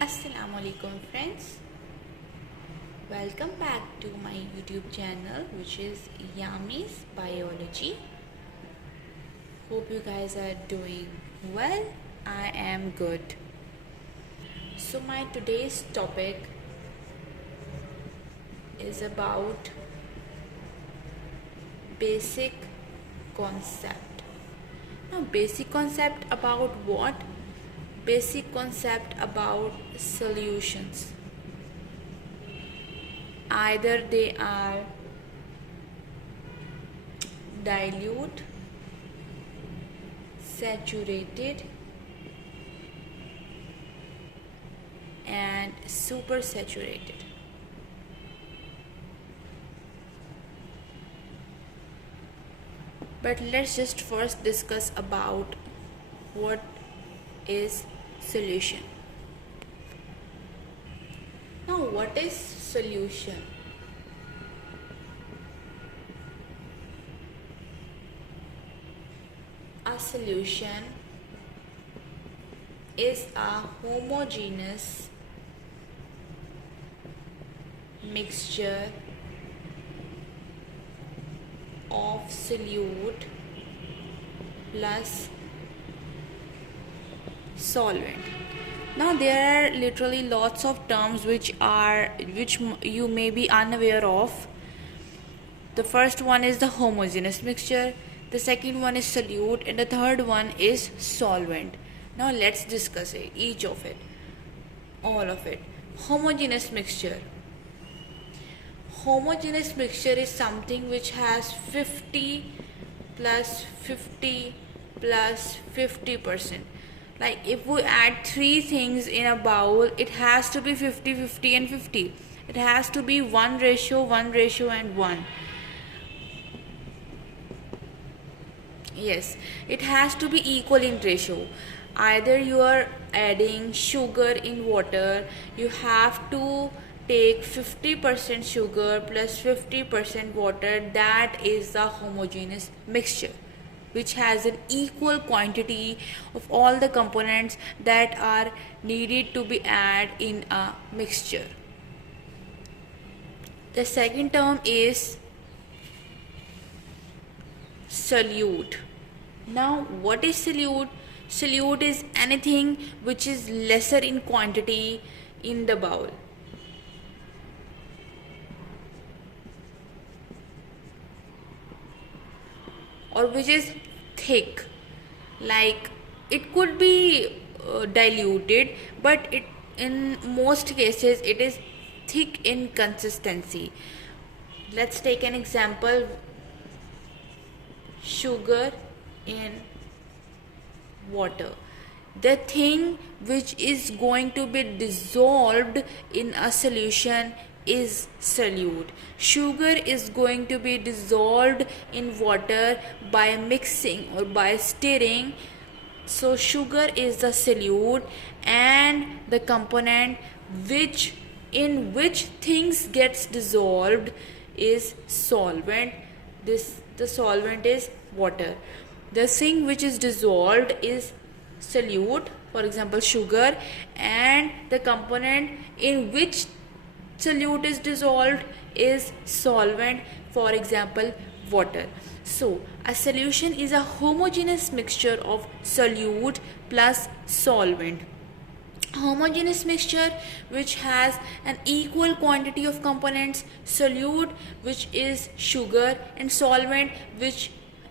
Assalamu alaikum friends. Welcome back to my YouTube channel which is Yami's Biology. Hope you guys are doing well. I am good. So my today's topic is about basic concept. Now basic concept about what? Basic concept about solutions. Either they are dilute, saturated, and supersaturated. But let's just first discuss about what is solution. Now what is solution? A solution is a homogeneous mixture of solute plus solvent. Now there are literally lots of terms which you may be unaware of. The first one is the homogeneous mixture, the second one is solute, and the third one is solvent. Now let's discuss it, each of it, all of it. Homogeneous mixture. Homogeneous mixture is something which has 50 plus 50 plus 50%. Like if we add three things in a bowl, it has to be 50, 50 and 50. It has to be 1 ratio, 1 ratio and 1. Yes, it has to be equal in ratio. Either you are adding sugar in water, you have to take 50% sugar plus 50% water. That is the homogeneous mixture, which has an equal quantity of all the components that are needed to be added in a mixture. The second term is solute. Now what is solute? Solute is anything which is lesser in quantity in the bowl. Or which is thick. Like it could be diluted, but in most cases it is thick in consistency. Let's take an example. Sugar in water. The thing which is going to be dissolved in a solution is solute. Sugar is going to be dissolved in water by mixing or by stirring. So sugar is the solute, and the component in which things gets dissolved is solvent. The solvent is water. The thing which is dissolved is solute, for example sugar, and the component in which solute is dissolved is solvent, for example water. So a solution is a homogeneous mixture of solute plus solvent. Homogeneous mixture which has an equal quantity of components, solute which is sugar, and solvent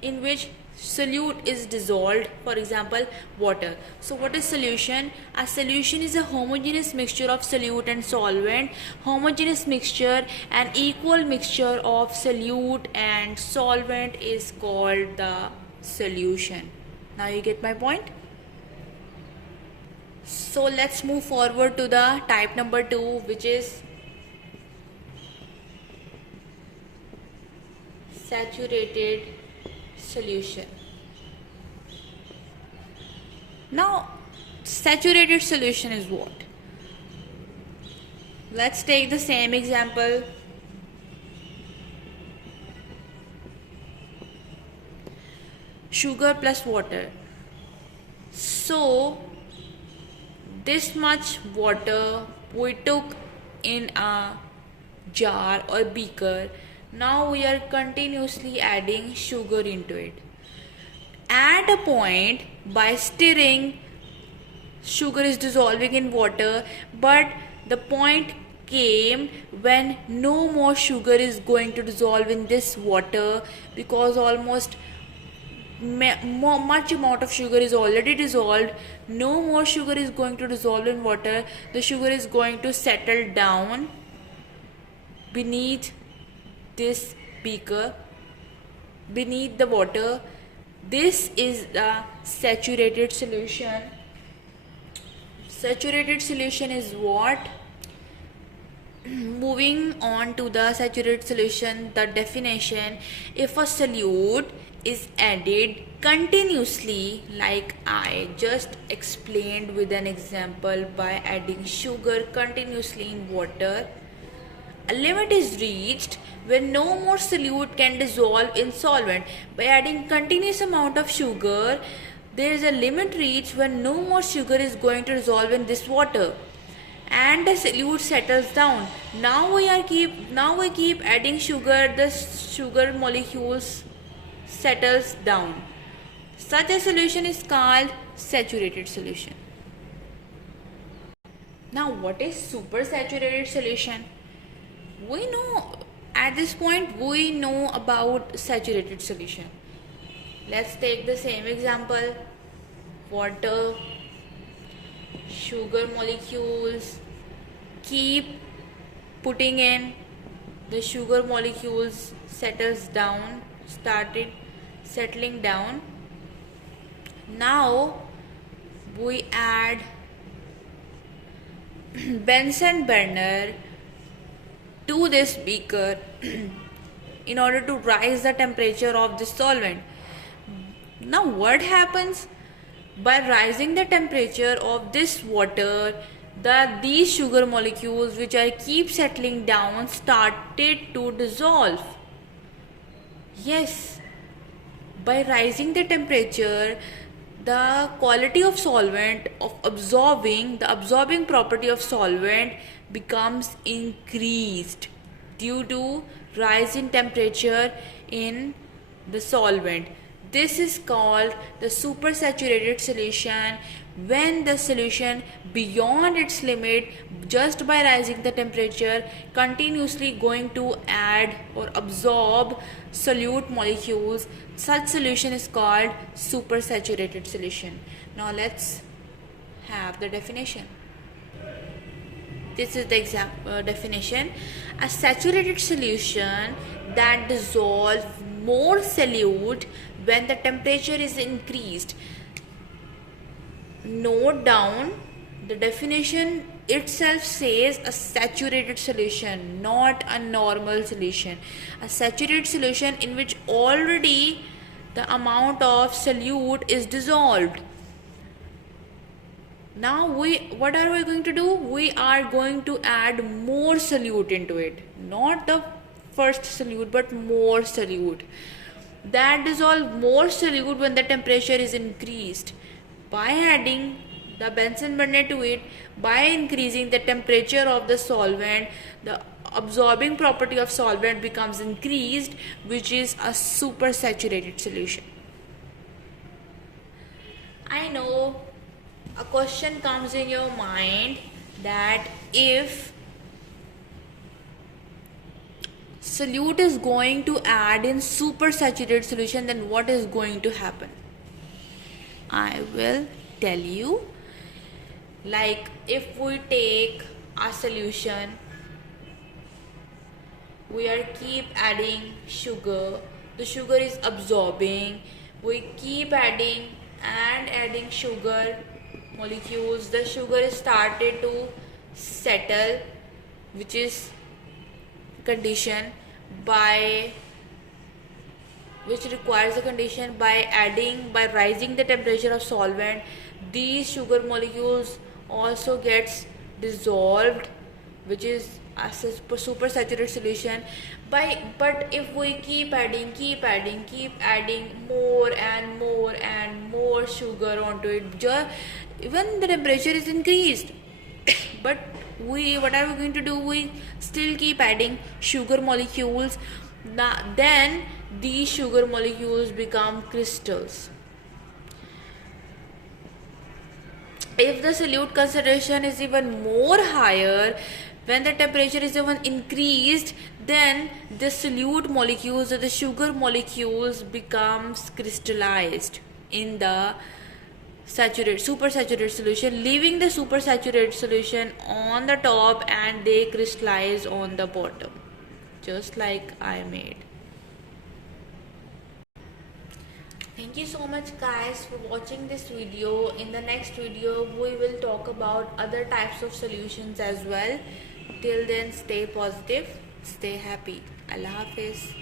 in which solute is dissolved, for example water. So what is solution? A solution is a homogeneous mixture of solute and solvent. Homogeneous mixture, an equal mixture of solute and solvent, is called the solution. Now you get my point? So let's move forward to the type number 2, which is saturated solution. Now saturated solution is what? Let's take the same example. Sugar plus water. So this much water we took in a jar or beaker. Now we are continuously adding sugar into it. At a point, by stirring, sugar is dissolving in water, but the point came when no more sugar is going to dissolve in this water, because almost much amount of sugar is already dissolved. No more sugar is going to dissolve in water. The sugar is going to settle down beneath this beaker, beneath the water. This is the saturated solution. Saturated solution is what? Moving on to the saturated solution, the definition: if a solute is added continuously, like I just explained with an example, by adding sugar continuously in water, a limit is reached when no more solute can dissolve in solvent. By adding continuous amount of sugar, there is a limit reached when no more sugar is going to dissolve in this water, and the solute settles down. Now we keep adding sugar. The sugar molecules settles down. Such a solution is called saturated solution. Now, what is supersaturated solution? We know at this point we know about saturated solution. Let's take the same example: water, sugar molecules, keep putting in, the sugar molecules started settling down. Now we add Bunsen burner to this beaker in order to rise the temperature of the solvent. Now what happens? By rising the temperature of this water, these sugar molecules which are keep settling down started to dissolve. Yes, by rising the temperature, the quality of solvent, the absorbing property of solvent becomes increased due to rise in temperature in the solvent. This is called the supersaturated solution, when the solution beyond its limit, just by rising the temperature, continuously going to add or absorb solute molecules. Such solution is called supersaturated solution. Now let's have the definition. This is the definition: a saturated solution that dissolves more solute when the temperature is increased. Note down, the definition itself says a saturated solution, not a normal solution. A saturated solution in which already the amount of solute is dissolved. Now what are we going to do? We are going to add more solute into it. Not the first solute, but more solute. That dissolve more solute when the temperature is increased. By adding the Bunsen burner to it, by increasing the temperature of the solvent, the absorbing property of solvent becomes increased, which is a supersaturated solution. I know a question comes in your mind that if solute is going to add in supersaturated solution, then what is going to happen? I will tell you. Like if we take a solution, we are keep adding sugar, the sugar is absorbing, we keep adding and adding sugar molecules, the sugar is started to settle, which is condition which requires a condition. By rising the temperature of solvent, these sugar molecules also gets dissolved, which is a supersaturated solution. But if we keep adding more and more sugar onto it, even the temperature is increased. But what are we going to do? We still keep adding sugar molecules. Then these sugar molecules become crystals. If the solute concentration is even more higher, when the temperature is even increased, then the solute molecules or the sugar molecules becomes crystallized in the supersaturated solution, leaving the supersaturated solution on the top, and they crystallize on the bottom, just like I made. Thank you so much guys for watching this video. In the next video we will talk about other types of solutions as well. Till then, stay positive, stay happy. Allah Hafiz.